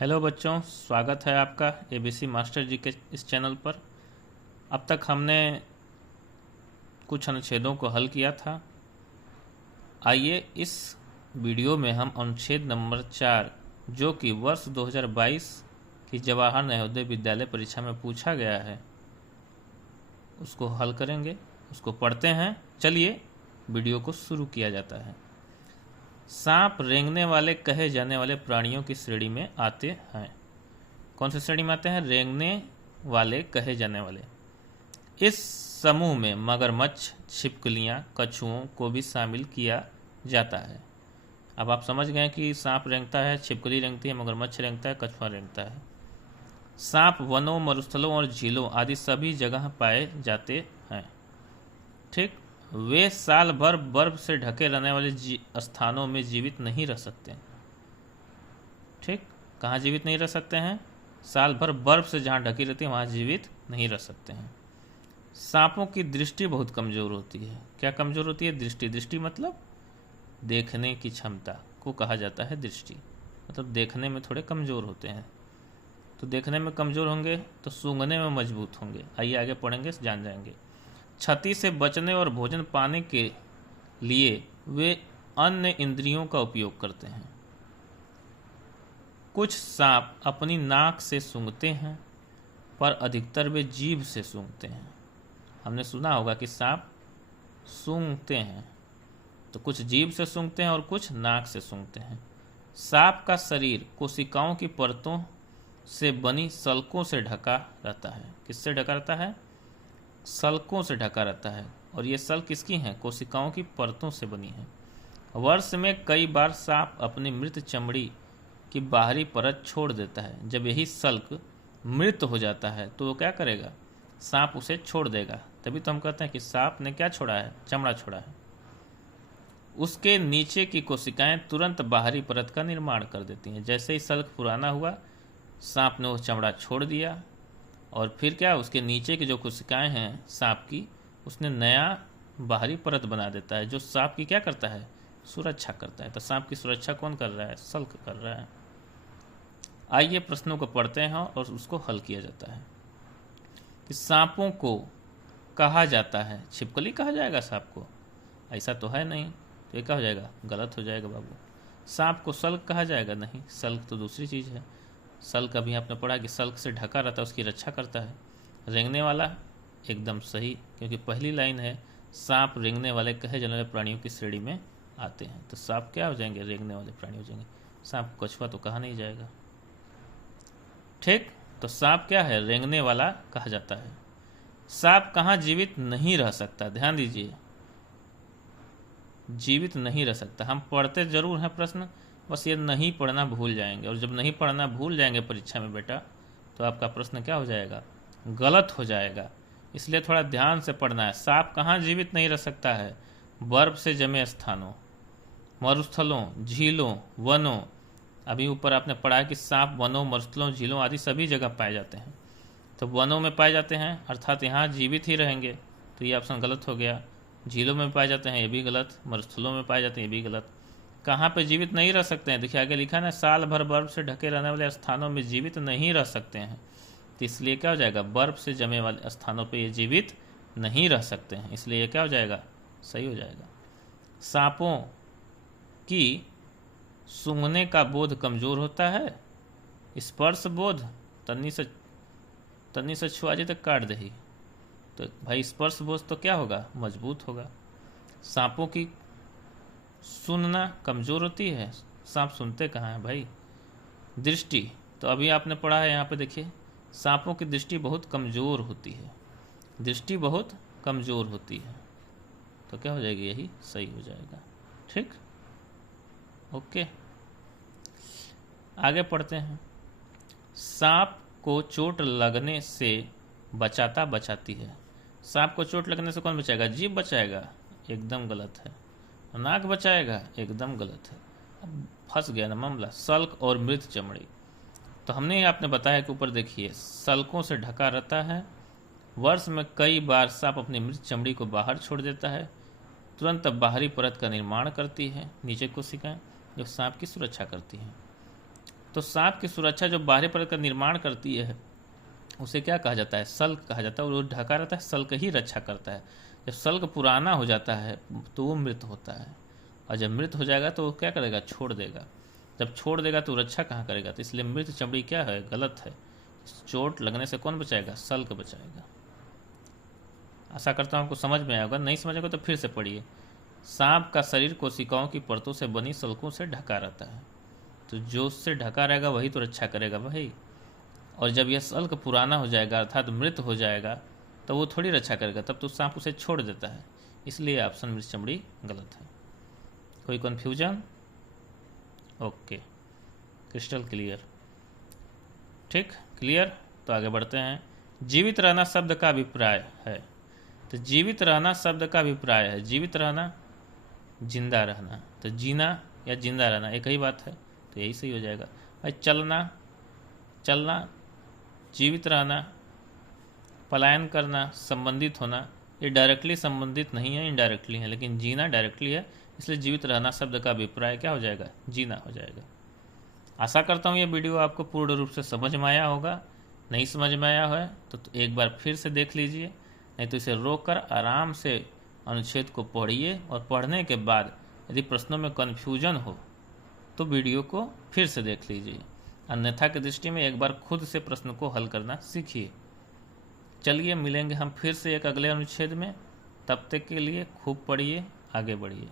Hello बच्चों, स्वागत है आपका एबीसी मास्टर जी के इस चैनल पर। अब तक हमने कुछ अनुच्छेदों को हल किया था। आइए इस वीडियो में हम अनुच्छेद नंबर 4, जो कि वर्ष 2022 की जवाहर नवोदय विद्यालय परीक्षा में पूछा गया है, उसको हल करेंगे, उसको पढ़ते हैं। चलिए वीडियो को शुरू किया जाता है। सांप रेंगने वाले कहे जाने वाले प्राणियों की श्रेणी में आते हैं। कौन सी श्रेणी में आते हैं? रेंगने वाले कहे जाने वाले। इस समूह में मगरमच्छ, छिपकलियां, कछुओं को भी शामिल किया जाता है। अब आप समझ गए कि सांप रेंगता है, छिपकली रेंगती है, मगरमच्छ रेंगता है, कछुआ रेंगता है। सांप वनों, मरुस्थलों और झीलों आदि सभी जगह पाए जाते हैं। ठीक, वे साल भर बर्फ से ढके रहने वाले स्थानों में जीवित नहीं रह सकते। ठीक, कहाँ जीवित नहीं रह सकते हैं? साल भर बर्फ से जहाँ ढकी रहती है वहाँ जीवित नहीं रह सकते हैं। सांपों की दृष्टि बहुत कमजोर होती है। क्या कमजोर होती है? दृष्टि। दृष्टि मतलब देखने की क्षमता को कहा जाता है दृष्टि। मतलब देखने में थोड़े कमजोर होते हैं। तो देखने में कमजोर होंगे तो सूंघने में मजबूत होंगे। आइए आगे पढ़ेंगे, जान जाएंगे। क्षति से बचने और भोजन पाने के लिए वे अन्य इंद्रियों का उपयोग करते हैं। कुछ सांप अपनी नाक से सूंघते हैं, पर अधिकतर वे जीभ से सूंघते हैं। हमने सुना होगा कि सांप सूंघते हैं, तो कुछ जीभ से सूंघते हैं और कुछ नाक से सूंघते हैं। सांप का शरीर कोशिकाओं की परतों से बनी सल्कों से ढका रहता है। किससे ढका रहता है? सल्कों से ढका रहता है। और ये सल्क किसकी हैं? कोशिकाओं की परतों से बनी है। वर्ष में कई बार सांप अपनी मृत चमड़ी की बाहरी परत छोड़ देता है। जब यही सल्क मृत हो जाता है तो वो क्या करेगा? सांप उसे छोड़ देगा। तभी तो हम कहते हैं कि सांप ने क्या छोड़ा है? चमड़ा छोड़ा है। उसके नीचे की कोशिकाएं तुरंत बाहरी परत का निर्माण कर देती हैं। जैसे ही सल्क पुराना हुआ, सांप ने वो चमड़ा छोड़ दिया और फिर क्या, उसके नीचे की जो कोशिकाएं हैं सांप की, उसने नया बाहरी परत बना देता है, जो सांप की क्या करता है? सुरक्षा करता है। तो सांप की सुरक्षा कौन कर रहा है? सल्क कर रहा है। आइए प्रश्नों को पढ़ते हैं और उसको हल किया जाता है। कि सांपों को कहा जाता है, छिपकली कहा जाएगा सांप को? ऐसा तो है नहीं, तो ये क्या हो जाएगा? गलत हो जाएगा बाबू। सांप को सल्क कहा जाएगा? नहीं, सल्क तो दूसरी चीज़ है। सल्क अभी आपने पढ़ा कि सल्क से ढका रहता है, उसकी रक्षा करता है। रेंगने वाला एकदम सही, क्योंकि पहली लाइन है सांप रेंगने वाले कहे जाने वाले प्राणियों की श्रेणी में आते हैं। तो सांप क्या हो जाएंगे? रेंगने वाले प्राणी हो जाएंगे। सांप कछुआ तो कहा नहीं जाएगा। ठीक, तो सांप क्या है? रेंगने वाला कहा जाता है। सांप कहाँ जीवित नहीं रह सकता? ध्यान दीजिए, जीवित नहीं रह सकता। हम पढ़ते जरूर हैं प्रश्न, बस ये नहीं पढ़ना भूल जाएंगे। और जब नहीं पढ़ना भूल जाएंगे परीक्षा में बेटा, तो आपका प्रश्न क्या हो जाएगा? गलत हो जाएगा। इसलिए थोड़ा ध्यान से पढ़ना है। सांप कहाँ जीवित नहीं रह सकता है? बर्फ से जमे स्थानों, मरुस्थलों, झीलों, वनों। अभी ऊपर आपने पढ़ा कि सांप वनों, मरुस्थलों, झीलों आदि सभी जगह पाए जाते हैं। तो वनों में पाए जाते हैं, अर्थात यहाँ जीवित ही रहेंगे, तो ये ऑप्शन गलत हो गया। झीलों में पाए जाते हैं, ये भी गलत। मरुस्थलों में पाए जाते हैं, ये भी गलत। कहाँ पे जीवित नहीं रह सकते हैं? देखिए आगे लिखा है ना, साल भर बर्फ से ढके रहने वाले स्थानों में जीवित नहीं रह सकते हैं। तो इसलिए क्या हो जाएगा? बर्फ से जमे वाले स्थानों पे ये जीवित नहीं रह सकते हैं, इसलिए ये क्या हो जाएगा? सही हो जाएगा। सांपों की सूंघने का बोध कमजोर होता है। स्पर्श बोध तन्नी से छुआ जी तक काट दही। तो भाई स्पर्श बोध तो क्या होगा? मजबूत होगा। सांपों की सुनना कमजोर होती है। सांप सुनते कहाँ हैं भाई? दृष्टि, तो अभी आपने पढ़ा है, यहाँ पे देखिए, सांपों की दृष्टि बहुत कमजोर होती है। दृष्टि बहुत कमजोर होती है, तो क्या हो जाएगी? यही सही हो जाएगा। ठीक, ओके, आगे पढ़ते हैं। सांप को चोट लगने से बचाती है। सांप को चोट लगने से कौन बचाएगा? जीभ बचाएगा? एकदम गलत है। नाक बचाएगा? एकदम गलत है। अब फंस गया ना मामला। सल्क और मृत चमड़ी, तो हमने आपने बताया कि ऊपर देखिए सल्कों से ढका रहता है। वर्ष में कई बार सांप अपनी मृत चमड़ी को बाहर छोड़ देता है। तुरंत बाहरी परत का निर्माण करती है नीचे कोशिकाएं, जो सांप की सुरक्षा करती हैं। तो सांप की सुरक्षा जो बाहरी परत का निर्माण करती है उसे क्या कहा जाता है? सल्क कहा जाता है। और वो ढका रहता है, सल्क ही रक्षा करता है। जब सल्क पुराना हो जाता है तो वो मृत होता है, और जब मृत हो जाएगा तो वो क्या करेगा? छोड़ देगा। जब छोड़ देगा तो रक्षा कहाँ करेगा? तो इसलिए मृत चमड़ी क्या है? गलत है। चोट लगने से कौन बचाएगा? सल्क बचाएगा। आशा करता हूँ आपको समझ में आया होगा। नहीं समझ आएगा तो फिर से पढ़िए। सांप का शरीर कोशिकाओं की परतों से बनी सल्कों से ढका रहता है, तो जो उससे ढका रहेगा वही तो रक्षा करेगा भाई। और जब यह सल्क पुराना हो जाएगा अर्थात मृत हो जाएगा तो वो थोड़ी रक्षा करेगा, तब तो सांप उसे छोड़ देता है। इसलिए ऑप्शन मृत चमड़ी गलत है। कोई कन्फ्यूजन? Okay, crystal clear. ठीक, क्लियर। तो आगे बढ़ते हैं। जीवित रहना शब्द का अभिप्राय है। तो जीवित रहना शब्द का अभिप्राय है, जीवित रहना जिंदा रहना, तो जीना या जिंदा रहना एक ही बात है, तो यही सही हो जाएगा भाई। चलना, चलना, जीवित रहना, पलायन करना, संबंधित होना, ये डायरेक्टली संबंधित नहीं है, इनडायरेक्टली है, लेकिन जीना डायरेक्टली है। इसलिए जीवित रहना शब्द का अभिप्राय क्या हो जाएगा? जीना हो जाएगा। आशा करता हूँ ये वीडियो आपको पूर्ण रूप से समझ में आया होगा। नहीं समझ में आया है तो एक बार फिर से देख लीजिए, नहीं तो इसे रोककर आराम से अनुच्छेद को पढ़िए, और पढ़ने के बाद यदि प्रश्नों में कन्फ्यूजन हो तो वीडियो को फिर से देख लीजिए। अन्यथा की दृष्टि में एक बार खुद से प्रश्न को हल करना सीखिए। चलिए मिलेंगे हम फिर से एक अगले अनुच्छेद में। तब तक के लिए खूब पढ़िए, आगे बढ़िए।